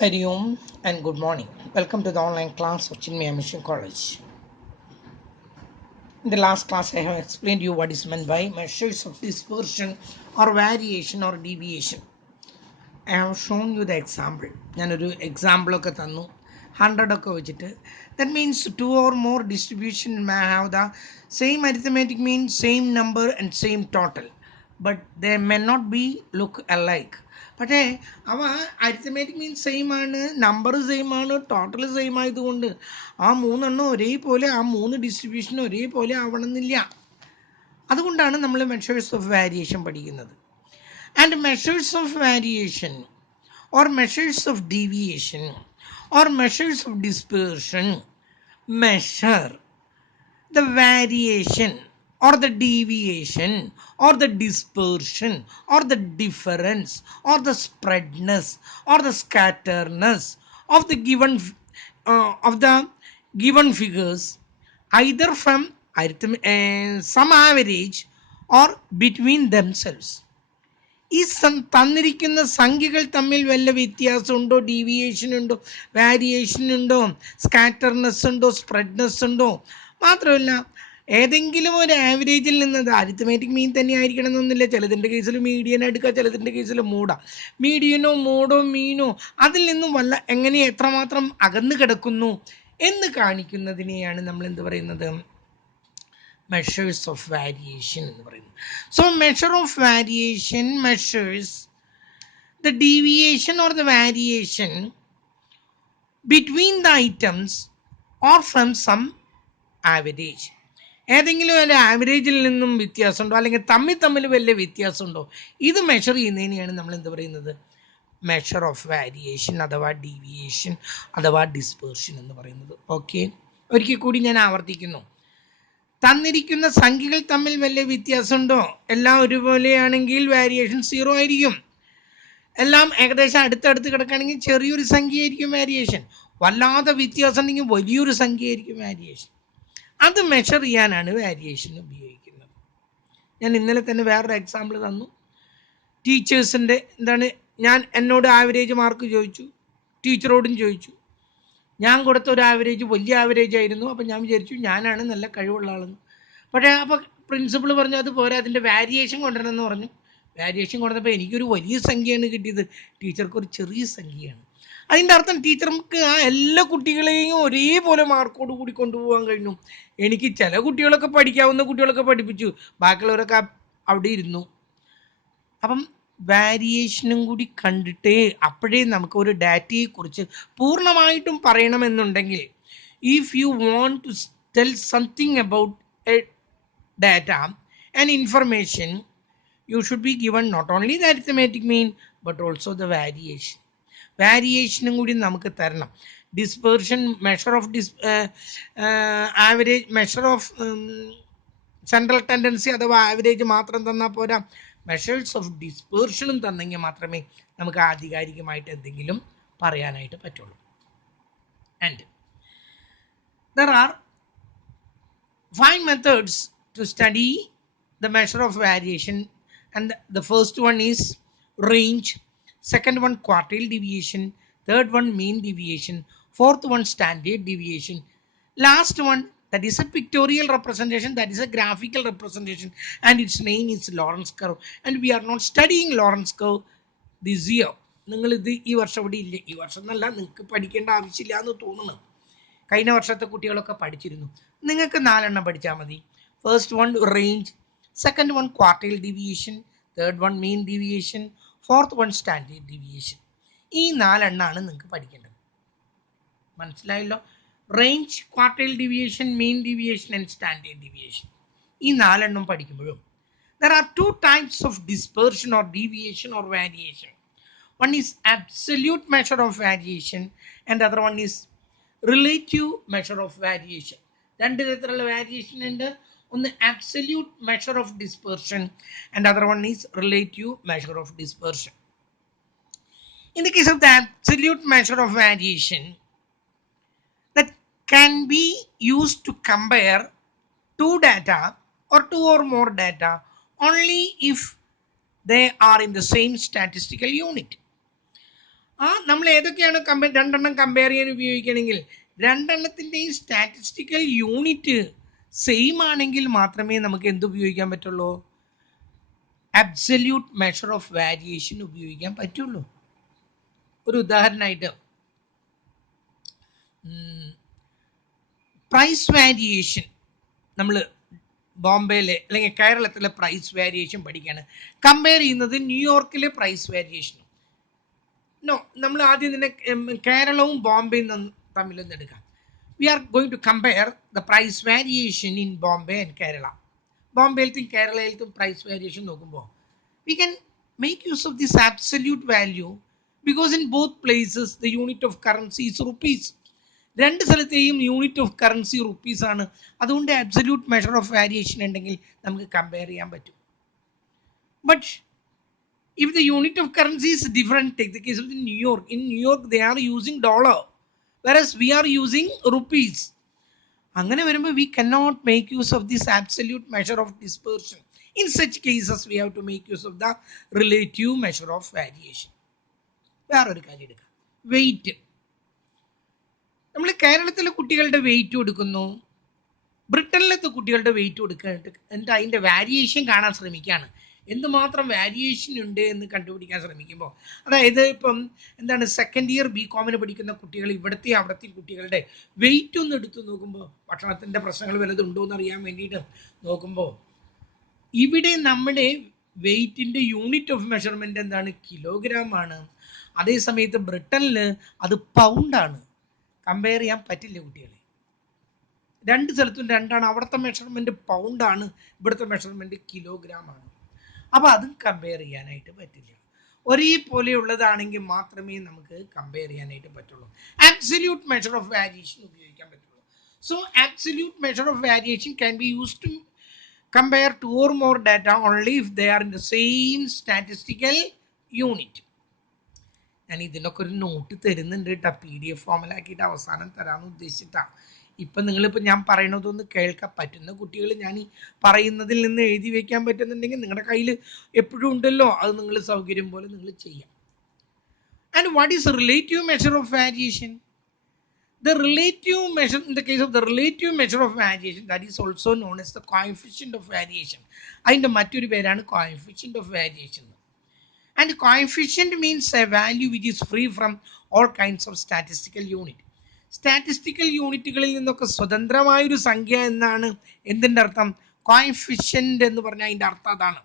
Hari Om and good morning. Welcome to the online class of Chinmaya Mission College. In the last class, I have explained you what is meant by measures of dispersion or variation or deviation. I have shown you the example. ഞാനൊരു എക്സാമ്പിളൊക്കെ തന്നു 100 ഒക്കെ വെച്ചിട്ട് that means two or more distribution may have the same arithmetic mean, same number and same total, but they may not be look alike. പക്ഷേ അവ arithmetic means same ആണ്, number same ആണ്, total same ആയതുകൊണ്ട് ആ മൂന്നെണ്ണം ഒരേപോലെ, ആ മൂന്ന് ഡിസ്ട്രിബ്യൂഷനും ഒരേപോലെ ആവണമെന്നില്ല. അതുകൊണ്ടാണ് നമ്മൾ മെഷേഴ്സ് ഓഫ് വാരിയേഷൻ പഠിക്കുന്നത്. And measures of variation or measures of deviation or measures of dispersion measure the variation or the deviation or the dispersion or the difference or the spreadness or the scatterness of the given figures, either from some average or between themselves. ഈ തന്നിരിക്കുന്ന സംഖ്യകൾ തമ്മിൽ വല്ല വ്യത്യാസമുണ്ടോ, deviation ഉണ്ടോ, variation ഉണ്ടോ, സ്കാറ്റർനെസ് ഉണ്ടോ, സ്പ്രെഡ്നെസ് ഉണ്ടോ, മാത്രമല്ല ഏതെങ്കിലും ഒരു ആവറേജിൽ നിന്ന്, അത് അരിത്തമാറ്റിക് മീൻ തന്നെ ആയിരിക്കണം എന്നൊന്നുമില്ല. ചിലതിൻ്റെ കേസിൽ മീഡിയൻ എടുക്കുക, ചിലതിൻ്റെ കേസിൽ മീഡിയനോ മോഡോ മീനോ അതിൽ നിന്നും വല്ല എങ്ങനെ എത്രമാത്രം അകന്നു കിടക്കുന്നു എന്ന് കാണിക്കുന്നതിനെയാണ് നമ്മൾ എന്ത് പറയുന്നത്, measures of variation. So measure of variation measures the deviation or the variation between the items or from some average. ഏതെങ്കിലും ഒരു ആവറേജിൽ നിന്നും വ്യത്യാസമുണ്ടോ, അല്ലെങ്കിൽ തമ്മിൽ വലിയ വ്യത്യാസമുണ്ടോ, ഇത് മെഷർ ചെയ്യുന്നതിനെയാണ് നമ്മൾ എന്ത് പറയുന്നത്, മെഷർ ഓഫ് വാരിയേഷൻ അഥവാ ഡീവിയേഷൻ അഥവാ ഡിസ്പേർഷൻ എന്ന് പറയുന്നത്. ഓക്കെ, ഒരിക്കൽ കൂടി ഞാൻ ആവർത്തിക്കുന്നു. തന്നിരിക്കുന്ന സംഖ്യകൾ തമ്മിൽ വലിയ വ്യത്യാസമുണ്ടോ, എല്ലാം ഒരുപോലെയാണെങ്കിൽ വാരിയേഷൻ 0 ആയിരിക്കും. എല്ലാം ഏകദേശം അടുത്തടുത്ത് കിടക്കുകയാണെങ്കിൽ ചെറിയൊരു സംഖ്യയായിരിക്കും വാരിയേഷൻ. വല്ലാതെ വ്യത്യാസം ഉണ്ടെങ്കിൽ വലിയൊരു സംഖ്യയായിരിക്കും വാരിയേഷൻ. അത് മെഷർ ചെയ്യാനാണ് വാരിയേഷൻ ഉപയോഗിക്കുന്നത്. ഞാൻ ഇന്നലെ തന്നെ വേറൊരു എക്സാമ്പിൾ തന്നു. ടീച്ചേഴ്സിൻ്റെ എന്നോട് ആവറേജ് മാർക്ക് ചോദിച്ചു, ടീച്ചറോടും ചോദിച്ചു. ഞാൻ കൊടുത്ത ഒരു ആവറേജ് വലിയ ആവറേജ് ആയിരുന്നു. അപ്പം ഞാൻ വിചാരിച്ചു ഞാനാണ് നല്ല കഴിവുള്ള ആളെന്ന്. പക്ഷേ അപ്പോൾ പ്രിൻസിപ്പൾ പറഞ്ഞു അത് പോരാ, അതിൻ്റെ വാരിയേഷൻ കൊണ്ടുവരണമെന്ന് പറഞ്ഞു. വാരിയേഷൻ കൊണ്ടുവന്നപ്പോൾ എനിക്കൊരു വലിയ സംഖ്യയാണ് കിട്ടിയത്, ടീച്ചർക്ക് ഒരു ചെറിയ സംഖ്യയാണ്. അതിൻ്റെ അർത്ഥം ടീച്ചർക്ക് ആ എല്ലാ കുട്ടികളെയും ഒരേപോലെ മാർക്കോട് കൂടി കൊണ്ടുപോകാൻ കഴിഞ്ഞു. എനിക്ക് ചില കുട്ടികളൊക്കെ പഠിക്കാവുന്ന കുട്ടികളൊക്കെ പഠിപ്പിച്ചു, ബാക്കിയുള്ളവരൊക്കെ അവിടെ ഇരുന്നു. അപ്പം വാരിയേഷനും കൂടി കണ്ടിട്ടേ അപ്പോഴേ നമുക്ക് ഒരു ഡാറ്റയെക്കുറിച്ച് പൂർണ്ണമായിട്ടും പറയണമെന്നുണ്ടെങ്കിൽ, if you want to tell something about a data and information, you should be given not only the arithmetic mean but also the variation. വാരിയേഷനും കൂടി നമുക്ക് തരണം. Dispersion, measure of average, measure of central tendency അഥവാ average മാത്രം തന്നാൽ പോരാ, measures of ഡിസ്പേർഷനും തന്നെങ്കിൽ മാത്രമേ നമുക്ക് ആധികാരികമായിട്ട് എന്തെങ്കിലും പറയാനായിട്ട് പറ്റുള്ളൂ. And there are 5 methods to study the measure of variation, and the first one is range, second one quartile deviation, third one mean deviation, fourth one standard deviation, last one that is a pictorial representation, that is a graphical representation, and its name is Lorentz curve. And we are not studying Lorentz curve this year. നിങ്ങൾ ഇത് ഈ വർഷം ഇവിടെ ഇല്ല, ഈ വർഷം എന്നല്ല, നിങ്ങൾക്ക് പഠിക്കേണ്ട ആവശ്യമില്ല എന്ന് തോന്നുന്നു. കഴിഞ്ഞ വർഷത്തെ കുട്ടികളൊക്കെ പഠിച്ചിരുന്നു. നിങ്ങൾക്ക് 4 എണ്ണം പഠിച്ചാൽ മതി. First one range, second one quartile deviation, third one mean deviation, fourth one standard deviation. ഈ 4 എണ്ണമാണ് നിങ്ങൾക്ക് പഠിക്കേണ്ടത്. മനസ്സിലായല്ലോ? Range, quartile deviation, mean deviation and standard deviation. ഈ 4 എണ്ണം പഠിക്കുമ്പോഴും there are 2 types of dispersion or deviation or variation. One is absolute measure of variation and the other one is relative measure of variation. രണ്ട് തരത്തിലുള്ള variation ഉണ്ട്. ഒന്ന് absolute measure of dispersion and the other one is relative measure of dispersion. In the case of the absolute measure of variation, that can be used to compare 2 data or 2 or more data only if they are in the same statistical unit. നമ്മൾ ഏതൊക്കെയാണ് രണ്ടെണ്ണം compare ചെയ്യാൻ ഉപയോഗിക്കണമെങ്കിൽ രണ്ടെണ്ണത്തിൻ്റെയും statistical unit same ആണെങ്കിൽ മാത്രമേ നമുക്ക് എന്ത് ഉപയോഗിക്കാൻ പറ്റുള്ളൂ? അബ്സല്യൂട്ട് മെഷർ ഓഫ് വാരിയേഷൻ ഉപയോഗിക്കാൻ പറ്റുള്ളൂ. ഒരു ഉദാഹരണമായിട്ട് പ്രൈസ് വാരിയേഷൻ, നമ്മൾ ബോംബെയിലെ അല്ലെങ്കിൽ കേരളത്തിലെ പ്രൈസ് വാരിയേഷൻ പഠിക്കുകയാണ്. കമ്പയർ ചെയ്യുന്നത് ന്യൂയോർക്കിലെ പ്രൈസ് വാരിയേഷൻ. നമ്മൾ ആദ്യം തന്നെ കേരളവും ബോംബെയും തമ്മിലൊന്ന് എടുക്കാം. We are going to compare the price variation in Bombay and Kerala. ബോംബെയിലത്തും കേരളയിലത്തും പ്രൈസ് വാരിയേഷൻ നോക്കുമ്പോൾ we can make use of this absolute value because in both places the unit of currency is rupees. രണ്ട് സ്ഥലത്തെയും യൂണിറ്റ് ഓഫ് കറൻസി റുപ്പീസ് ആണ്. അതുകൊണ്ട് absolute measure of variation ഉണ്ടെങ്കിൽ നമുക്ക് compare ചെയ്യാൻ പറ്റും. But if the unit of currency is different, take the case of New York. In New York, they are using dollar, whereas we are using rupees. അങ്ങനെ വരുമ്പോൾ we cannot make use of this absolute measure of dispersion. In such cases, we have to make use of the relative measure of variation. വേറൊരു കാര്യം എടുക്കാം, wait. നമ്മൾ കേരളത്തിലെ കുട്ടികളുടെ wait കൊടുക്കുന്നു, ബ്രിട്ടനിലത്തെ കുട്ടികളുടെ വെയിറ്റ് കൊടുക്കാനായിട്ട് എന്നിട്ട് അതിൻ്റെ വാരിയേഷൻ കാണാൻ ശ്രമിക്കുകയാണ്. എന്തുമാത്രം വാരിയേഷൻ ഉണ്ട് എന്ന് കണ്ടുപിടിക്കാൻ ശ്രമിക്കുമ്പോൾ, അതായത് ഇപ്പം എന്താണ് സെക്കൻഡ് ഇയർ BCom പഠിക്കുന്ന കുട്ടികൾ ഇവിടുത്തെ അവിടുത്തെ കുട്ടികളുടെ വെയിറ്റ് ഒന്ന് എടുത്തു നോക്കുമ്പോൾ, ഭക്ഷണത്തിൻ്റെ പ്രശ്നങ്ങൾ വല്ലതുണ്ടോ എന്ന് അറിയാൻ വേണ്ടിയിട്ട് നോക്കുമ്പോൾ, ഇവിടെ നമ്മുടെ വെയിറ്റിൻ്റെ യൂണിറ്റ് ഓഫ് മെഷർമെൻറ്റ് എന്താണ്? കിലോഗ്രാം ആണ്. അതേസമയത്ത് ബ്രിട്ടനിൽ അത് പൗണ്ടാണ്. കമ്പയർ ചെയ്യാൻ പറ്റില്ല കുട്ടികളെ. രണ്ട് സ്ഥലത്തും രണ്ടാണ്. അവിടുത്തെ മെഷർമെൻറ്റ് പൗണ്ടാണ്, ഇവിടുത്തെ മെഷർമെൻറ്റ് കിലോഗ്രാം ആണ്. അപ്പോൾ അതും കമ്പയർ ചെയ്യാനായിട്ട് പറ്റില്ല. ഒരേപോലെയുള്ളതാണെങ്കിൽ മാത്രമേ നമുക്ക് കമ്പയർ ചെയ്യാനായിട്ട് പറ്റുള്ളൂ. ആബ്സല്യൂട്ട് മെഷർ ഓഫ് വാരിയേഷൻ ഉപയോഗിക്കാൻ പറ്റുള്ളൂ. So absolute measure of variation can be used to compare 2 or more data only if they are in the same statistical unit. ഞാൻ ഇതിനൊക്കെ ഒരു നോട്ട് തരുന്നുണ്ട് കേട്ടോ, PDF ഫോമിലാക്കിയിട്ട് അവസാനം തരാമെന്ന് ഉദ്ദേശിച്ചിട്ടാണ്. ഇപ്പം നിങ്ങളിപ്പോൾ ഞാൻ പറയണതൊന്ന് കേൾക്കാൻ പറ്റുന്ന കുട്ടികൾ ഞാൻ ഈ പറയുന്നതിൽ നിന്ന് എഴുതി വയ്ക്കാൻ പറ്റുന്നുണ്ടെങ്കിൽ നിങ്ങളുടെ കയ്യിൽ എപ്പോഴും ഉണ്ടല്ലോ, അത് നിങ്ങൾ സൗകര്യം പോലെ നിങ്ങൾ ചെയ്യാം. And what is relative measure of variation? The relative measure, in the case of the relative measure of variation, that is also known as the coefficient of variation. അതിൻ്റെ മറ്റൊരു പേരാണ് coefficient of variation. And coefficient means a value which is free from all kinds of statistical unit. Statistical യൂണിറ്റുകളിൽ നിന്നൊക്കെ സ്വതന്ത്രമായൊരു സംഖ്യ എന്നാണ് എന്തിൻ്റെ അർത്ഥം? Coefficient എന്ന് പറഞ്ഞാൽ അതിൻ്റെ അർത്ഥം അതാണ്.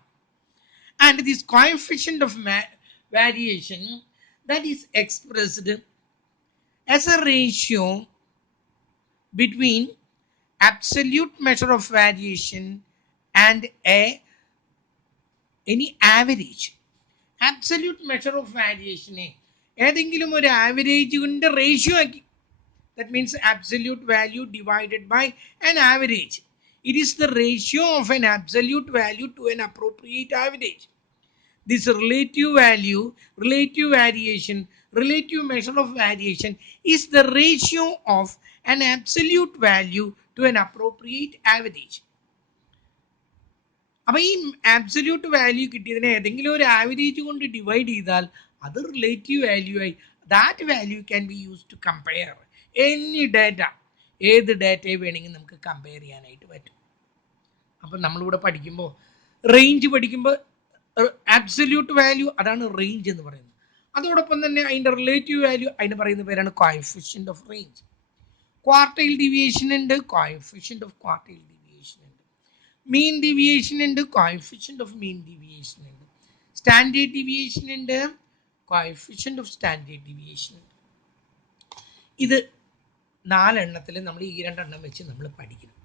And this coefficient of variation that is expressed as a ratio between absolute measure of variation and any average. Absolute measure of variation ഏതെങ്കിലും ഒരു ആവറേജ് കൊണ്ട് റേഷ്യോ ആക്കി. That means absolute value divided by an average. It is the ratio of an absolute value to an appropriate average. This relative value, relative variation, relative measure of variation is the ratio of an absolute value to an appropriate average. അപ്പോൾ ഈ absolute value കിട്ടിയതിനെ ഏതെങ്കിലും ഒരു average കൊണ്ട് divide ചെയ്താൽ അത് relative value ആയി. That value can be use to compare any data. ഏത് ഡാറ്റയെ വേണമെങ്കിൽ നമുക്ക് കമ്പയർ ചെയ്യാനായിട്ട് പറ്റും. അപ്പം നമ്മളിവിടെ പഠിക്കുമ്പോൾ റേഞ്ച് പഠിക്കുമ്പോൾ ആബ്സല്യൂട്ട് വാല്യൂ അതാണ് റേഞ്ച് എന്ന് പറയുന്നത്. അതോടൊപ്പം തന്നെ അതിൻ്റെ റിലേറ്റീവ് വാല്യൂ അതിന് പറയുന്ന പേരാണ് coefficient of range. Quartile deviation ഉണ്ട്, കോഎഫിഷ്യൻ്റ് ഓഫ് ക്വാർട്ടൈൽ ഡീവിയേഷൻ ഉണ്ട്. മീൻ ഡീവിയേഷൻ ഉണ്ട്, കോഎഫിഷ്യൻ്റ് ഓഫ് മീൻ ഡീവിയേഷൻ ഉണ്ട്. സ്റ്റാൻഡേർഡ് ഡീവിയേഷൻ ഉണ്ട്, കോഎഫിഷ്യൻ്റ് ഓഫ് സ്റ്റാൻഡേർഡ് ഡീവിയേഷൻ ഉണ്ട്. ഇത് 4 എണ്ണത്തിൽ നമ്മൾ ഈ 2 എണ്ണം വെച്ച് നമ്മൾ പഠിക്കണം.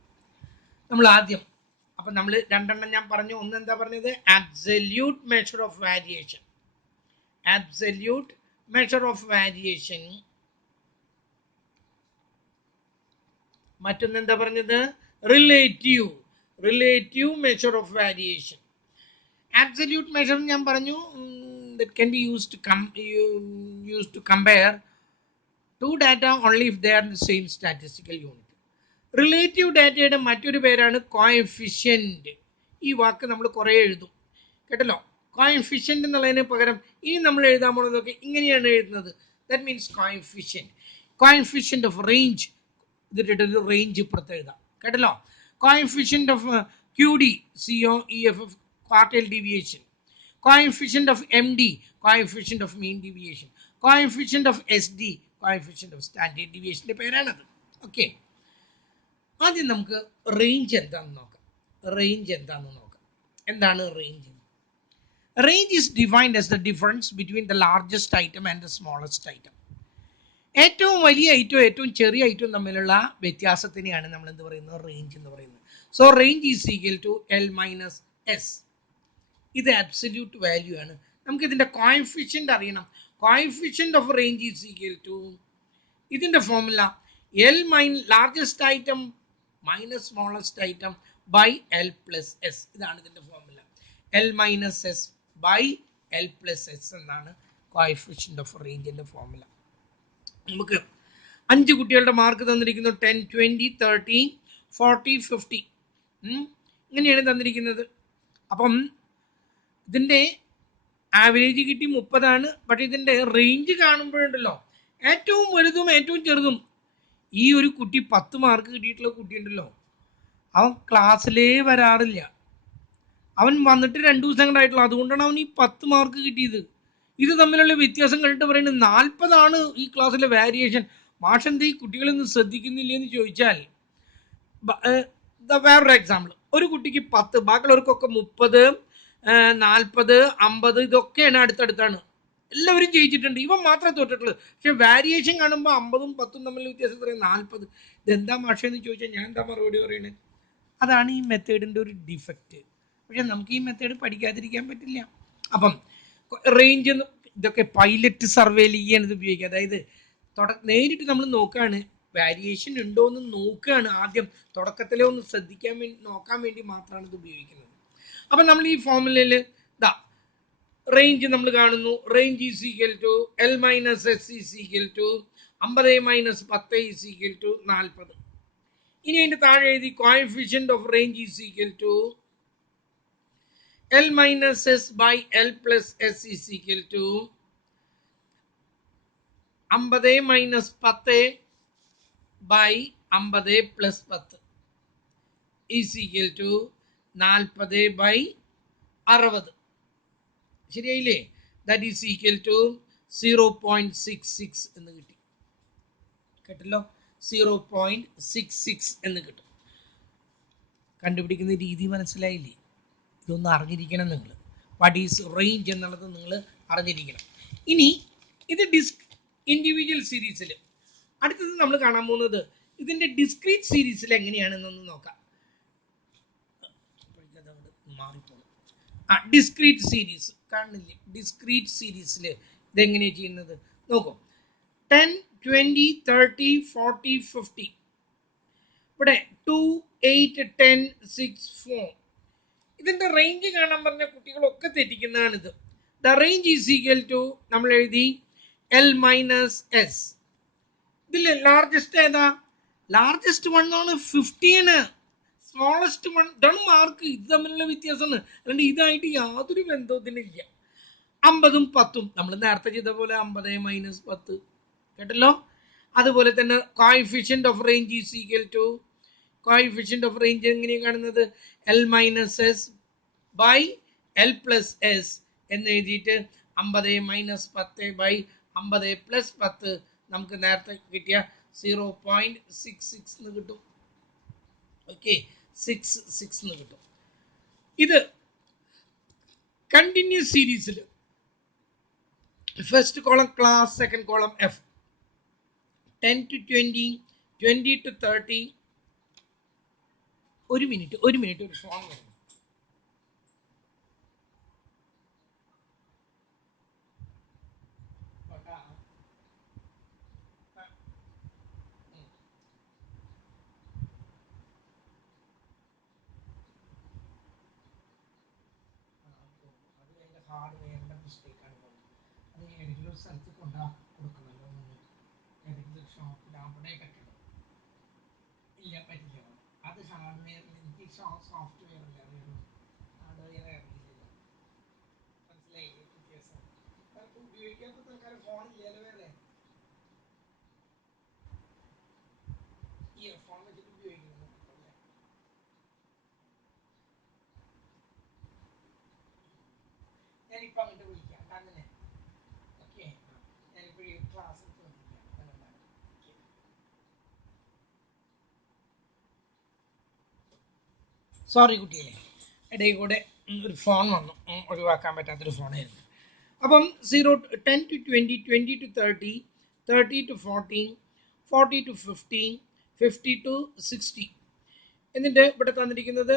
നമ്മൾ ആദ്യം അപ്പം നമ്മൾ 2 എണ്ണം ഞാൻ പറഞ്ഞു. ഒന്ന് എന്താ പറഞ്ഞത്? Absolute measure of variation. Absolute measure of variation. മറ്റൊന്ന് എന്താ പറഞ്ഞത്? relative measure of variation. Absolute measure ഞാൻ പറഞ്ഞു that can be used to compare 2 data only if they are in the same statistical unit. Relative ഡാറ്റയുടെ മറ്റൊരു പേരാണ് coefficient. ഈ വാക്ക് നമ്മൾ കുറേ എഴുതും കേട്ടല്ലോ. കോഎഫിഷ്യൻ്റ് എന്നുള്ളതിന് പകരം ഇനി നമ്മൾ എഴുതാൻ പോകുന്നതൊക്കെ ഇങ്ങനെയാണ് എഴുതുന്നത്. That means coefficient of range ഇതിട്ടിട്ട് റേഞ്ച് ഇപ്പുറത്ത് എഴുതാം. കേട്ടല്ലോ. Coefficient of QD COEFF quartile deviation, coefficient of MD, coefficient of mean deviation, coefficient of SD, coefficient of standard deviation പേരാണത്. ഓക്കെ, ആദ്യം നമുക്ക് റേഞ്ച് എന്താണെന്ന് നോക്കാം. എന്താണ് range? Range is defined as the difference between the largest item and the smallest item. ഏറ്റവും വലിയ ഐറ്റവും ഏറ്റവും ചെറിയ ഐറ്റവും തമ്മിലുള്ള വ്യത്യാസത്തിനെയാണ് നമ്മൾ എന്ത് പറയുന്നത്? റേഞ്ച് എന്ന് പറയുന്നത്. So range is equal to L-S. ഇത് അബ്സല്യൂട്ട് വാല്യൂ ആണ്. നമുക്ക് ഇതിന്റെ കോഎഫിഷ്യന്റ് അറിയണം. Coefficient of range is equal to ഇതിന്റെ formula L largest item minus smallest item by L plus S. ഇതാണ് ഇതിന്റെ formula. L minus S by L plus S എന്നാണ് coefficient of റേഞ്ചിന്റെ ഫോർമുല. നമുക്ക് 5 കുട്ടികളുടെ മാർക്ക് തന്നിരിക്കുന്നു. 10, 20, 30, 40, 50 ഇങ്ങനെയാണ് തന്നിരിക്കുന്നത്. അപ്പം ഇതിൻ്റെ ആവറേജ് കിട്ടി 30. ബട്ട് ഇതിൻ്റെ റേഞ്ച് കാണുമ്പോഴുണ്ടല്ലോ ഏറ്റവും വലുതും ഏറ്റവും ചെറുതും. ഈ ഒരു കുട്ടി 10 മാർക്ക് കിട്ടിയിട്ടുള്ള കുട്ടിയുണ്ടല്ലോ, അവൻ ക്ലാസ്സിലേ വരാറില്ല. അവൻ വന്നിട്ട് 2 ദിവസം കണ്ടായിട്ടുള്ളൂ. അതുകൊണ്ടാണ് അവൻ ഈ 10 മാർക്ക് കിട്ടിയത്. ഇത് തമ്മിലുള്ള വ്യത്യാസം കണ്ടിട്ട് പറയുന്നത് 40 ഈ ക്ലാസ്സിലെ വേരിയേഷൻ. മാഷ് എന്താ ഈ കുട്ടികളൊന്നും ശ്രദ്ധിക്കുന്നില്ല എന്ന് ചോദിച്ചാൽ, വേറൊരു എക്സാമ്പിൾ. ഒരു കുട്ടിക്ക് 10, ബാക്കിയുള്ളവർക്കൊക്കെ 30, 40, 50 ഇതൊക്കെയാണ് അടുത്തടുത്താണ്. എല്ലാവരും ജയിച്ചിട്ടുണ്ട്, ഇവൻ മാത്രമേ തോറ്റിട്ടുള്ളൂ. പക്ഷെ വാരിയേഷൻ കാണുമ്പോൾ 50ഉം 10ഉം തമ്മിലുള്ള വ്യത്യാസം പറയും 40. ഇതെന്താ മാഷെന്ന് ചോദിച്ചാൽ ഞാൻ എന്താ മറുപടി പറയുന്നത്? അതാണ് ഈ മെത്തേഡിൻ്റെ ഒരു ഡിഫക്റ്റ്. പക്ഷെ നമുക്ക് ഈ മെത്തേഡ് പഠിക്കാതിരിക്കാൻ പറ്റില്ല. അപ്പം റേഞ്ച് ഇതൊക്കെ പൈലറ്റ് സർവേയിൽ ഇത് ഉപയോഗിക്കുക. അതായത് നേരിട്ട് നമ്മൾ നോക്കുകയാണ്, വാരിയേഷൻ ഉണ്ടോ എന്ന് നോക്കുകയാണ്. ആദ്യം തുടക്കത്തിലെ ഒന്ന് ശ്രദ്ധിക്കാൻ വേണ്ടി നോക്കാൻ വേണ്ടി മാത്രമാണ് ഇത് ഉപയോഗിക്കുന്നത്. അപ്പം നമ്മൾ ഈ ഫോർമുലയിൽ റേഞ്ച് നമ്മൾ കാണുന്നു. Range is equal to L minus S is equal to 50 minus 10 is equal to 40. ഇനി അതിൻ്റെ താഴെ എഴുതി coefficient of range is equal to L minus S by L plus S is equal to 50 minus 10 by 50 plus 10 is equal to 40 by 60. ശരിയായില്ലേ? That is equal to 0.66 എന്ന് കിട്ടി. കേട്ടല്ലോ, 0.66 എന്ന് കിട്ടും. കണ്ടുപിടിക്കുന്ന രീതി മനസ്സിലായില്ലേ? ഇതൊന്ന് അറിഞ്ഞിരിക്കണം നിങ്ങൾ. വാട്ട് ഈസ് റേഞ്ച് എന്നുള്ളത് നിങ്ങൾ അറിഞ്ഞിരിക്കണം. ഇനി ഇത് ഇൻഡിവിജ്വൽ സീരീസിൽ അടുത്തത് നമ്മൾ കാണാൻ പോകുന്നത് ഇതിൻ്റെ ഡിസ്ക്രീറ്റ് സീരീസിൽ എങ്ങനെയാണെന്നൊന്ന് നോക്കാം. മാറിപ്പോകും. ഡിസ്ക്രീറ്റ് സീരീസ് കാണുന്നില്ലേ? ഡിസ്ക്രീറ്റ് സീരീസിൽ ഇതെങ്ങനെയാണ് ചെയ്യുന്നത് നോക്കൂ. 10, 20, 30, 40, 50. ഇവിടെ 2, 8, 10, 6, 4. ഇതിൻ്റെ റേഞ്ച് കാണാൻ പറഞ്ഞ കുട്ടികളൊക്കെ തെറ്റിക്കുന്നതാണിത്. The range is equal to നമ്മൾ എഴുതി L മൈനസ് എസ്. ഇതിൽ ലാർജസ്റ്റ് ഏതാ? ലാർജസ്റ്റ് 1 ആണ്, 50 ആണ്. സ്മോളസ്റ്റ് 1 ഇതാണ് മാർക്ക്. ഇത് തമ്മിലുള്ള വ്യത്യാസമാണ്. അതുകൊണ്ട് ഇതായിട്ട് യാതൊരു ബന്ധവും ഇതിനില്ല. 50ഉം 10ഉം നമ്മൾ നേരത്തെ ചെയ്ത പോലെ 50 മൈനസ് 10. കേട്ടല്ലോ. അതുപോലെ തന്നെ coefficient of range is equal to coefficient of range എങ്ങനെയാണ് കാണുന്നത്? L minus S by L plus S എന്ന് എഴുതിയിട്ട് 50 മൈനസ് 10 ബൈ 50 പ്ലസ് 10 നമുക്ക് നേരത്തെ കിട്ടിയ 0.66 എന്ന് കിട്ടും. ഓക്കെ, 66 എന്ന് കിട്ടും. ഇത് കണ്ടിന്യൂസ് സീരീസിൽ first column class, second column F, 10 to 20, 20 to 30. ഒരു മിനിറ്റ് ഒരു ഫോൺ വരുന്നു. ഹാർഡ്വെയറിൻ്റെ മിസ്റ്റേക്കാണ്. അത് ഏതെങ്കിലും ഒരു സ്ഥലത്ത് കൊണ്ടാ കൊടുക്കണമല്ലോ. ഏതെങ്കിലും ഷോപ്പിൽ അവിടേക്കൊക്കെ ഇല്ല, പറ്റില്ല. അത് ഹാർഡ്വെയറിൽ എനിക്ക് സോഫ്റ്റ്വെയർ അല്ല അറിയുള്ളൂ, ഹാർഡ്വെയർ അറിയില്ല. ഉപയോഗിക്കാത്ത തൽക്കാലം ഫോണില്ലല്ലോ വേറെ ഇയർഫോൺ വെച്ചിട്ട് ഉപയോഗിക്കുന്നത് ഞാനിപ്പോൾ അങ്ങോട്ട് വിളിക്കാം അങ്ങനെ ഓക്കെ ഞാനിപ്പോൾ ക്ലാസ് സോറി കുട്ടികളെ ഇടയിൽ കൂടെ ഒരു ഫോൺ വന്നു ഒഴിവാക്കാൻ പറ്റാത്തൊരു ഫോണായിരുന്നു അപ്പം 10 to 20, 20 to 30, 30 to 40, 40 to 50, 50 to 60 എന്നിട്ട് ഇവിടെ തന്നിരിക്കുന്നത്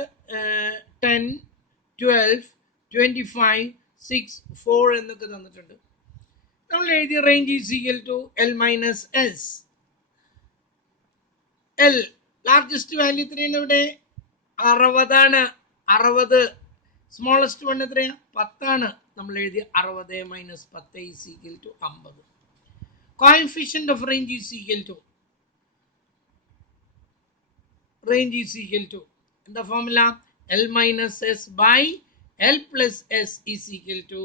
10, 12, 25, 6, 4 എന്നൊക്കെ തന്നിട്ടുണ്ട് നമ്മൾ എഴുതിയ range is equal to L minus S L largest value എത്രയാണ് ഇവിടെ 60 60 സ്മോളസ്റ്റ് വൺ എത്രയാ 10 നമ്മൾ എഴുതിയ 60 minus 10 is equal to 50 coefficient of range is equal to range is equal to the formula L minus S by L plus S is equal to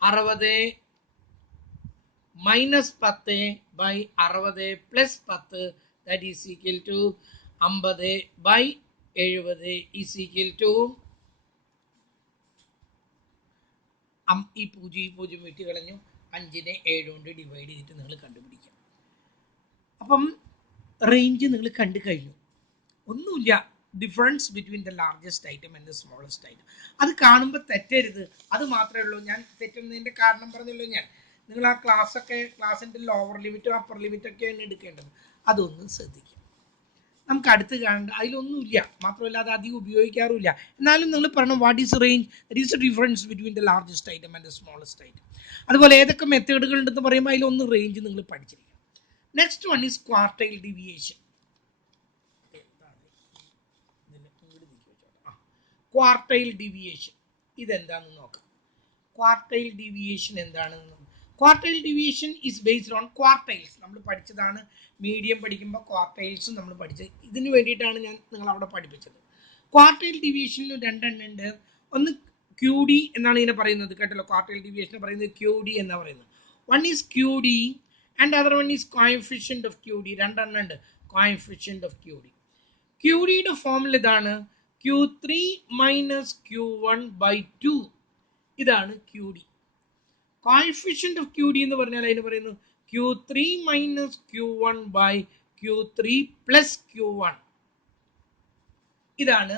60 minus 10 by 60 plus 10 that is equal to 50 by 70 is equal to ഈ 0 വിട്ട് കളഞ്ഞു 5നെ 7 കൊണ്ട് divide ചെയ്തിട്ട് നിങ്ങൾ കണ്ടുപിടിക്കാം അപ്പം range നിങ്ങൾ കണ്ടു കഴിഞ്ഞു ഒന്നുമില്ല difference between the largest item and the smallest item അത് കാണുമ്പോൾ തെറ്റരുത് അത് മാത്രമേ ഉള്ളൂ ഞാൻ തെറ്റുന്നതിൻ്റെ കാരണം പറഞ്ഞല്ലോ ഞാൻ നിങ്ങൾ ആ ക്ലാസ്സിൻ്റെ ലോവർ ലിമിറ്റും അപ്പർ ലിമിറ്റൊക്കെയാണ് എടുക്കേണ്ടത് അതൊന്നും ശ്രദ്ധിക്കുക നമുക്ക് അടുത്ത് കാണേണ്ട അതിലൊന്നുമില്ല മാത്രമല്ല അത് അധികം ഉപയോഗിക്കാറുമില്ല എന്നാലും നിങ്ങൾ പറയണം what is range that is the difference between the largest item and the smallest item അതുപോലെ ഏതൊക്കെ മെത്തേഡുകൾ ഉണ്ടെന്ന് പറയുമ്പോൾ അതിലൊന്ന് റേഞ്ച് നിങ്ങൾ പഠിച്ചിരിക്കണം next one is quartile deviation quartile deviation ഇതെന്താണെന്ന് നോക്കാം ക്വാർട്ടൈൽ ഡീവിയേഷൻ എന്താണെന്ന് quartile deviation is based on quartiles നമ്മൾ പഠിച്ചതാണ് മീഡിയം പഠിക്കുമ്പോൾ ക്വാർട്ടൈൽസും നമ്മൾ പഠിച്ചത് ഇതിന് വേണ്ടിയിട്ടാണ് ഞാൻ നിങ്ങളവിടെ പഠിപ്പിച്ചത് ക്വാർട്ടൈൽ ഡീവിയേഷനിൽ രണ്ടെണ്ണം ഉണ്ട് ഒന്ന് ക്യൂ ഡി എന്നാണ് ഇതിനെ പറയുന്നത് കേട്ടല്ലോ ക്വാർട്ടൈൽ ഡീവിയേഷനെ പറയുന്നത് ക്യൂ ഡി എന്നാണ് പറയുന്നത് one is Q D and other one is coefficient of Q D രണ്ടെണ്ണം ഉണ്ട് coefficient of Q D Q ഡിയുടെ ഫോമിൽ ഇതാണ് Q3 minus Q1 by 2 ഇതാണ് Q D coefficient of Q D എന്ന് പറഞ്ഞാൽ അതിന് പറയുന്നു Q3 minus Q1 by Q3 plus Q1 ഇതാണ്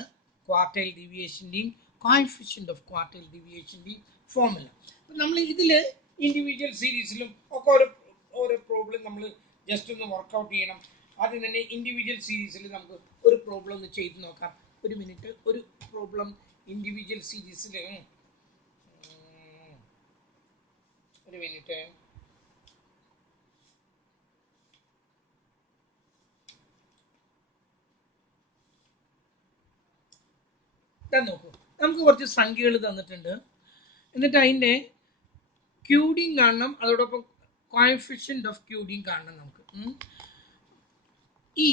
ക്വാർട്ടൈൽ ഡീവിയേഷൻ്റെയും കോഎഫിഷ്യന്റ് ഓഫ് ക്വാർട്ടൈൽ ഡീവിയേഷൻ്റെയും ഫോർമുല നമ്മൾ ഇതിൽ ഇൻഡിവിജ്വൽ സീരീസിലും ഒക്കെ ഓരോ പ്രോബ്ലം നമ്മൾ ജസ്റ്റ് ഒന്ന് വർക്ക്ഔട്ട് ചെയ്യണം ആദ്യം തന്നെ ഇൻഡിവിജ്വൽ സീരീസിൽ നമുക്ക് ഒരു പ്രോബ്ലം ഒന്ന് ചെയ്ത് നോക്കാം ഒരു മിനിറ്റ് ഒരു പ്രോബ്ലം ഇൻഡിവിജ്വൽ സീരീസിൽ ഒരു മിനിറ്റ് നോക്കൂ നമുക്ക് കുറച്ച് സംഖ്യകൾ തന്നിട്ടുണ്ട് എന്നിട്ട് അതിൻ്റെ ക്യൂഡിയും കാണണം അതോടൊപ്പം കോഎഫിഷ്യന്റ് ഓഫ് ക്യൂഡിയും കാണണം നമുക്ക് ഈ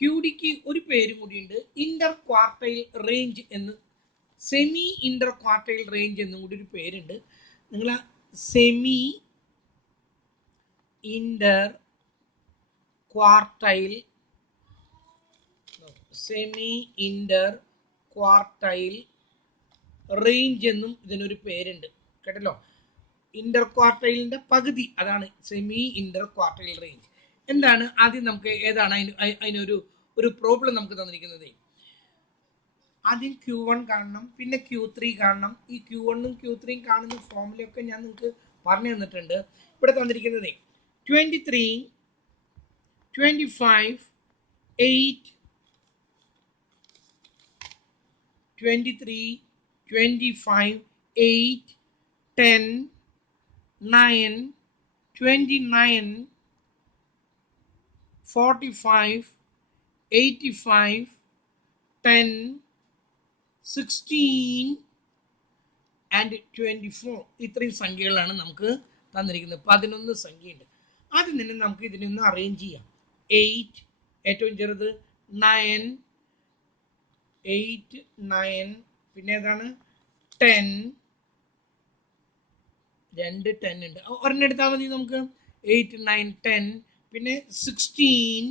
ക്യൂഡിക്ക് ഒരു പേര് കൂടിയുണ്ട് ഇന്റർ ക്വാർട്ടൈൽ റേഞ്ച് എന്ന് സെമി ഇന്റർ ക്വാർട്ടൈൽ റേഞ്ച് എന്നും കൂടി ഒരു പേരുണ്ട് നിങ്ങൾ സെമി ഇന്റർ ക്വാർട്ടൈൽ റേഞ്ച് എന്നും ഇതിനൊരു പേരുണ്ട് കേട്ടല്ലോ ഇന്റർ ക്വാർട്ടൈലിന്റെ പകുതി അതാണ് സെമി ഇന്റർ ക്വാർട്ടൈൽ റേഞ്ച് എന്താണ് ആദ്യം നമുക്ക് ഏതാണ് അതിനൊരു പ്രോബ്ലം നമുക്ക് തന്നിരിക്കുന്നത് ആദ്യം Q1 കാണണം പിന്നെ Q3 കാണണം ഈ Q1ഉം Q3യും കാണുന്ന ഫോമിലൊക്കെ ഞാൻ നിങ്ങൾക്ക് പറഞ്ഞു തന്നിട്ടുണ്ട് ഇവിടെ തന്നിരിക്കുന്നത് 23 25 8 23 25 8 10 9 29 45 85 10 16 ആൻഡ് 24 ഇത്രയും സംഖ്യകളാണ് നമുക്ക് തന്നിരിക്കുന്നത് 11 സംഖ്യയുണ്ട് ആദ്യം തന്നെ നമുക്ക് ഇതിനൊന്ന് അറേഞ്ച് ചെയ്യാം 8 ഏറ്റവും ചെറുത് 9 8 9 പിന്നെ ഏതാണ് 10 രണ്ട് 10 ഉണ്ട്. ഒരെണ്ണം എടുത്താൽ മതി നമുക്ക്. 8 9 10 പിന്നെ 16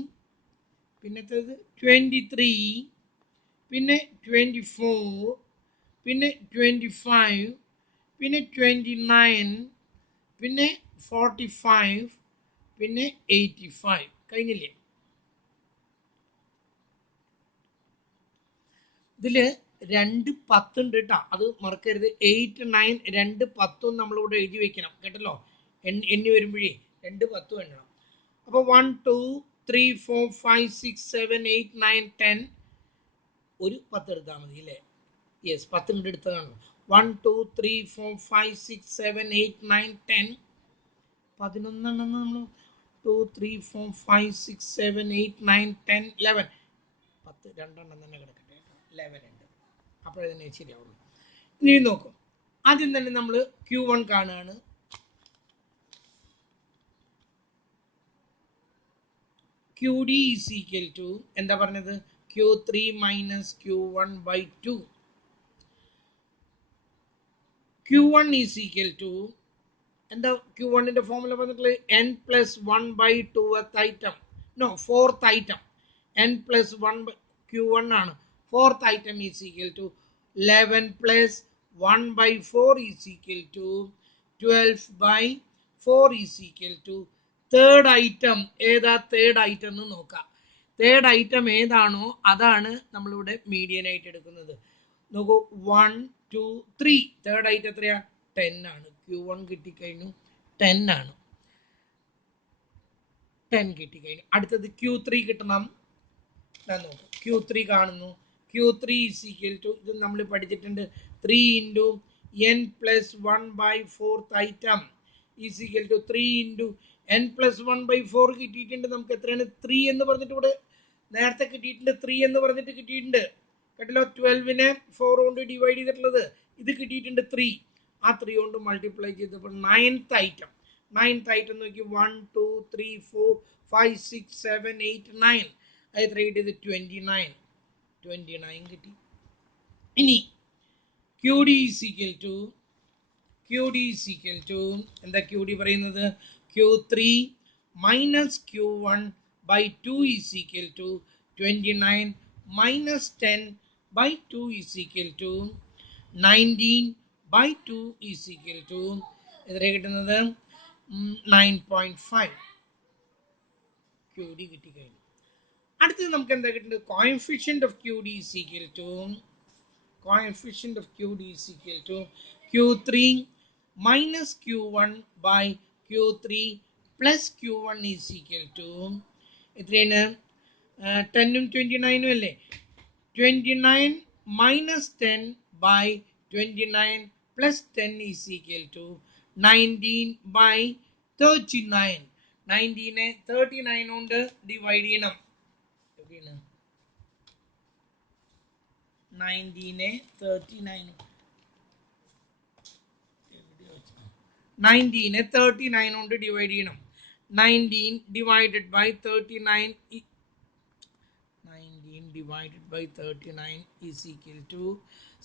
പിന്നത്തേത് 23 പിന്നെ 24 പിന്നെ 25 പിന്നെ 29 പിന്നെ 45 പിന്നെ 85 കഴിഞ്ഞില്ലേ? ഇതില് രണ്ട് 10 ഉണ്ട് കേട്ടോ, അത് മറക്കരുത്. 8 9 രണ്ട് 10 നമ്മളിവിടെ എഴുതി വെക്കണം കേട്ടല്ലോ. എണ്ണി വരുമ്പോഴേ രണ്ട് 10 എണ്ണണം. അപ്പോൾ 1 2 3 4 5 6 7 8 9 10 ഒരു 10 എടുത്താൽ മതി അല്ലേ? യെസ്, 10 ഇങ്ങോട്ട് എടുത്തതാണ്. 1 2 3 4 5 6 7 8 9 10 11 നമ്മൾ 2 3 4 5 6 7 8 9 10 11 10 രണ്ടെണ്ണം തന്നെ കിടക്കട്ടെ. 11 ഉണ്ട്, അപ്പോഴതിനെ ശരിയാവുള്ളൂ. ഇനി നോക്കും, ആദ്യം തന്നെ നമ്മൾ Q1 കാണുകയാണ്. QD is equal to എന്താ പറഞ്ഞത്? Q3 minus Q1 by 2. Q1 is equal to എന്താ Q1ന്റെ ഫോർമുല പറഞ്ഞിട്ടുള്ളത്? n plus 1 by 2th item, no 4th item, n plus 1 by Q1 ആണ്. 4th item is equal to 11 plus 1 by 4 is equal to 12 by 4 is equal to third item. ഏതാ third item എന്ന് നോക്കാം. third item ഏതാണോ അതാണ് നമ്മളിവിടെ median ആയിട്ട് എടുക്കുന്നത്. നോക്കൂ, 1 2 3 തേർഡ് ഐറ്റം എത്രയാ? 10 ആണ്. Q1 കിട്ടിക്കഴിഞ്ഞു, 10 ആണ്. 10 കിട്ടിക്കഴിഞ്ഞു. അടുത്തത് Q3 കിട്ടണം. നോക്കൂ, Q3 കാണുന്നു. Q3 is equal to ഇത് നമ്മൾ പഠിച്ചിട്ടുണ്ട്. 3 into n plus 1 by 4th item is equal to 3 into n plus 1 by 4 കിട്ടിയിട്ടുണ്ട്. നമുക്ക് എത്രയാണ്? 3 എന്ന് പറഞ്ഞിട്ട് ഇവിടെ നേരത്തെ കിട്ടിയിട്ടുണ്ട്. 3 എന്ന് പറഞ്ഞിട്ട് കിട്ടിയിട്ടുണ്ട് കേട്ടല്ലോ. 12നെ 4 കൊണ്ട് ഡിവൈഡ് ചെയ്തിട്ടുള്ളത് ഇത് കിട്ടിയിട്ടുണ്ട് 3. ആ 3 കൊണ്ട് മൾട്ടിപ്ലൈ ചെയ്തപ്പോൾ 9th ഐറ്റം. 9th ഐറ്റം നോക്കി 1 2 3 4 5 6 7 8 9 അത് എത്ര കിട്ടിയത്? 29 കിട്ടി. ഇനി QD is equal to എന്താ QD പറയുന്നത്? Q3 minus Q1 by 2 is equal to 29 minus 10 by 2 is equal to 19 by 2 is equal to എത്ര കിട്ടുന്നത്? 9.5. QD കിട്ടിക്കഴിഞ്ഞു. അടുത്തത് നമുക്ക് എന്താ കിട്ടുന്നത്? Coefficient of QD is equal to Q3 minus Q1 by Q3 plus Q1 is equal to എത്രയാണ്? 10ഉം 29ഉം അല്ലേ? 29 minus 10 by 29 plus 10 is equal to 19 by 39. 19നെ 39 കൊണ്ട് divide ചെയ്യണം. 19നെ 39 കൊണ്ട് ഡിവൈഡ് ചെയ്യണം. 19 divided by 39 is equal to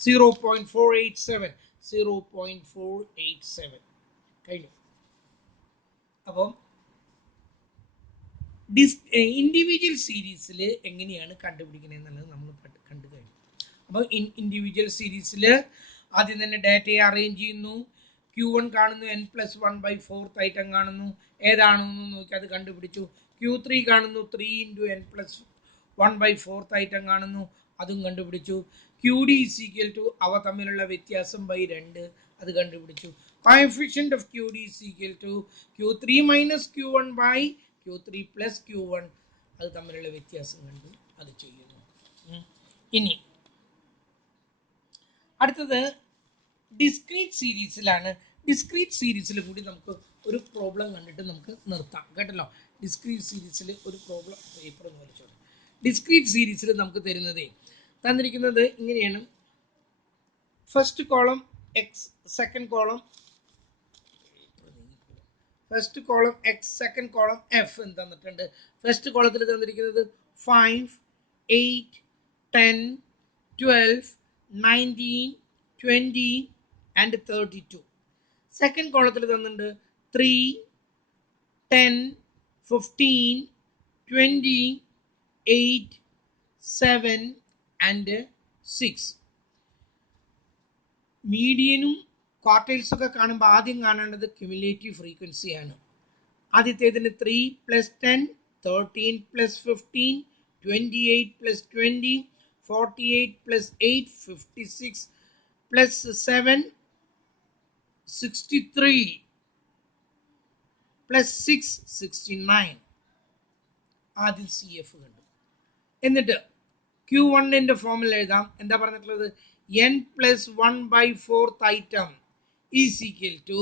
0.487 കഴിഞ്ഞു. അപ്പം ഇൻഡിവിജ്വൽ സീരീസിൽ എങ്ങനെയാണ് കണ്ടുപിടിക്കുന്നത് എന്നുള്ളത് നമ്മൾ കണ്ടു കഴിഞ്ഞു. അപ്പോൾ ഇൻഡിവിജ്വൽ സീരീസിൽ ആദ്യം തന്നെ ഡാറ്റയെ അറേഞ്ച് ചെയ്യുന്നു. Q1 കാണുന്നു, n plus 1 by 4th item കാണുന്നു, ഏതാണെന്ന് നോക്കി അത് കണ്ടുപിടിച്ചു. Q3 കാണുന്നു, 3 into n plus 1 by 4th item കാണുന്നു, അതും കണ്ടുപിടിച്ചു. QD is equal to അവ തമ്മിലുള്ള വ്യത്യാസം by 2 അത് കണ്ടുപിടിച്ചു. Coefficient of QD is equal to Q3 minus Q1 by Q3 plus Q1 അത് തമ്മിലുള്ള വ്യത്യാസം കണ്ടു, അത് ചെയ്യുന്നു. ഇനി അടുത്തത് ഡിസ്ക്രീറ്റ് സീരീസിലാണ്. ഡിസ്ക്രീറ്റ് സീരീസിൽ കൂടി നമുക്ക് ഒരു പ്രോബ്ലം കണ്ടിട്ട് നമുക്ക് നിർത്താം കേട്ടല്ലോ. ഡിസ്ക്രീറ്റ് സീരീസിൽ ഒരു പ്രോബ്ലം പേപ്പർ ഒന്ന് വരച്ചോളൂ. ഡിസ്ക്രീറ്റ് സീരീസിൽ നമുക്ക് തന്നിരിക്കുന്നത് ഇങ്ങനെയാണ്. First column X, second column X, second column F എന്ന് തന്നിട്ടുണ്ട്. ഫസ്റ്റ് കോളത്തിൽ തന്നിരിക്കുന്നത് 5 8 10 12 19 20 and 32. സെക്കൻഡ് കോളത്തിൽ തന്നിട്ടുണ്ട് 3, 10, 15, 20, 8, 7 ആൻഡ് 6. മീഡിയനും ക്വാർട്ടൈൽസൊക്കെ കാണുമ്പോൾ ആദ്യം കാണേണ്ടത് ക്യുമുലേറ്റീവ് ഫ്രീക്വൻസിയാണ്. ആദ്യത്തേതിന് 3 + 10, 13 + 15, 28 + 20, 48 + 8, 56 + 7, 63 + 6, 69. ആദ്യം CF കണ്ടു. എന്നിട്ട് Q1ന്റെ ഫോമിൽ എഴുതാം. എന്താ പറഞ്ഞിട്ടുള്ളത്? n+1/4 item is equal to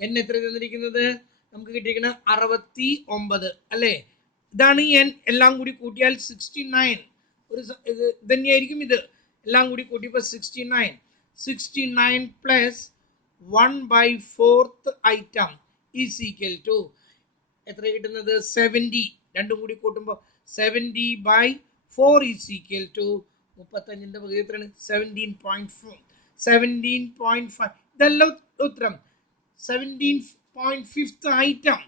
n എത്ര തന്നിരിക്കുന്നത്? നമുക്ക് കിട്ടിയിരിക്കുന്നത് 69 അല്ലേ? ഇതാണ് n. എല്ലാം കൂടി കൂട്ടിയാൽ 69. ഒരു ഇത് തന്നെയായിരിക്കും. ഇത് എല്ലാം കൂടി കൂട്ടിയപ്പോൾ 69. 69 + 1/4 ഐറ്റം ഈസ് ഈക്വൽ ടു എത്ര കിട്ടുന്നത്? 70. രണ്ടും കൂടി കൂട്ടുമ്പോൾ 70/4 ഈസ് ഈക്വൽ ടു 35ന്റെ പകുതി എത്രയാണ്? 17.4. 17.5. ഇതെല്ലാം ഉത്തരം. 17.5 ഐറ്റം.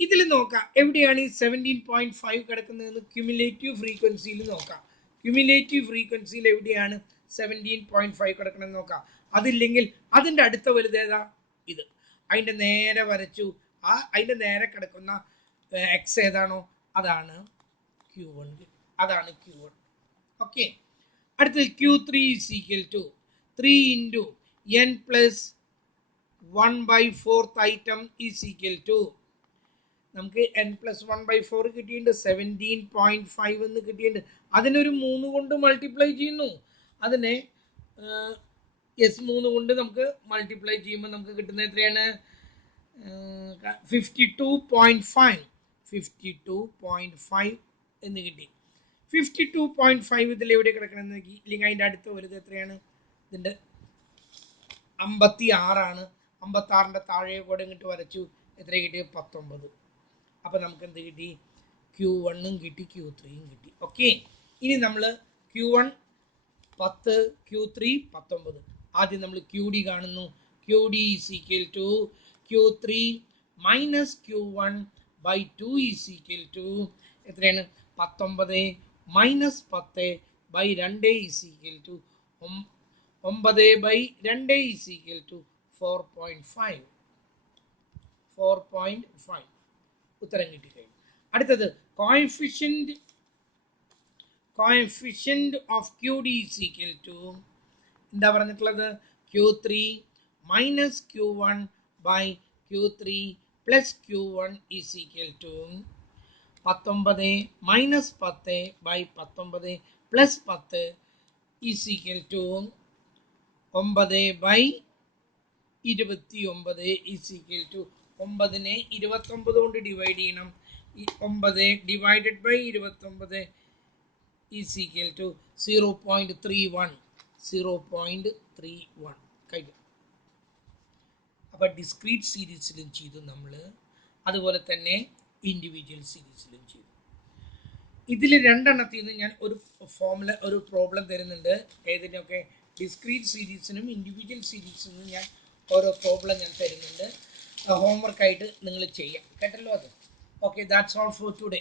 ഇതിൽ നോക്കാം എവിടെയാണ് ഈ 17.5 കിടക്കുന്നതെന്ന്. ക്യുമുലേറ്റീവ് ഫ്രീക്വൻസിയിൽ നോക്കാം. ക്യുമുലേറ്റീവ് ഫ്രീക്വൻസിയിൽ എവിടെയാണ് 17.5 കിടക്കണമെന്ന് നോക്കാം. അതില്ലെങ്കിൽ അതിൻ്റെ അടുത്ത വലുതേതാ? ഇത്. അതിൻ്റെ നേരെ വരച്ചു. അതിൻ്റെ നേരെ കിടക്കുന്ന എക്സ് ഏതാണോ അതാണ് Q1. അതാണ് Q1. ഓക്കെ. അടുത്തത് Q3 is equal to 3 × n+1/4 item is equal to നമുക്ക് n+1/4 കിട്ടിയിട്ടുണ്ട്. 17.5 എന്ന് കിട്ടിയിട്ടുണ്ട്. അതിനൊരു 3 കൊണ്ട് മൾട്ടിപ്ലൈ ചെയ്യുന്നു. അതിനെ 3 കൊണ്ട് നമുക്ക് മൾട്ടിപ്ലൈ ചെയ്യുമ്പോൾ നമുക്ക് കിട്ടുന്നത് എത്രയാണ്? 52.5. 52.5 എന്ന് കിട്ടി. 52.5 ഇതിൽ എവിടെ കിടക്കണമെന്ന് നോക്കി. ഇല്ലെങ്കിൽ അതിൻ്റെ അടുത്ത വലുത് എത്രയാണ്? ഇതിൻ്റെ 56 56ന്റെ താഴെ കൂടെ ഇങ്ങോട്ട് വരച്ചു. എത്ര കിട്ടി? 19. അപ്പം നമുക്ക് എന്ത് കിട്ടി? Q1ഉം കിട്ടി, Q3യും കിട്ടി. ഓക്കെ. ഇനി നമ്മൾ Q1 10, Q3 19. ആദ്യം നമ്മൾ QD കാണുന്നു. QD is equal to Q3 - Q1/2 is equal to എത്രയാണ്? 19 - 10/2 is equal to 9/2 is equal to 4.5. 4.5 ഉത്തരം കിട്ടിക്കഴിഞ്ഞു. അടുത്തത് coefficient of QD is equal to എന്താ പറഞ്ഞിട്ടുള്ളത്? Q3 - Q1/Q3 + Q1 is equal to 19 - 10/19 + 10 is equal to 9/29 is equal to 9നെ 29 കൊണ്ട് divide ചെയ്യണം. ഈ 9 divided by 29 is equal to 0.31. 0.31 കഴിഞ്ഞു. അപ്പോൾ ഡിസ്ക്രീറ്റ് സീരീസിലും ചെയ്തു നമ്മൾ, അതുപോലെ തന്നെ ഇൻഡിവിജ്വൽ സീരീസിലും ചെയ്തു. ഇതിൽ രണ്ടെണ്ണത്തിൽ നിന്ന് ഞാൻ ഒരു ഫോമുല ഒരു പ്രോബ്ലം തരുന്നുണ്ട്. ഏതിനൊക്കെ? ഡിസ്ക്രീറ്റ് സീരീസിനും ഇൻഡിവിജ്വൽ സീരീസിനും ഞാൻ ഓരോ പ്രോബ്ലം ഞാൻ തരുന്നുണ്ട്. ഹോംവർക്കായിട്ട് നിങ്ങൾ ചെയ്യാം. കേട്ടല്ലോ അത്? Okay, that's all for today.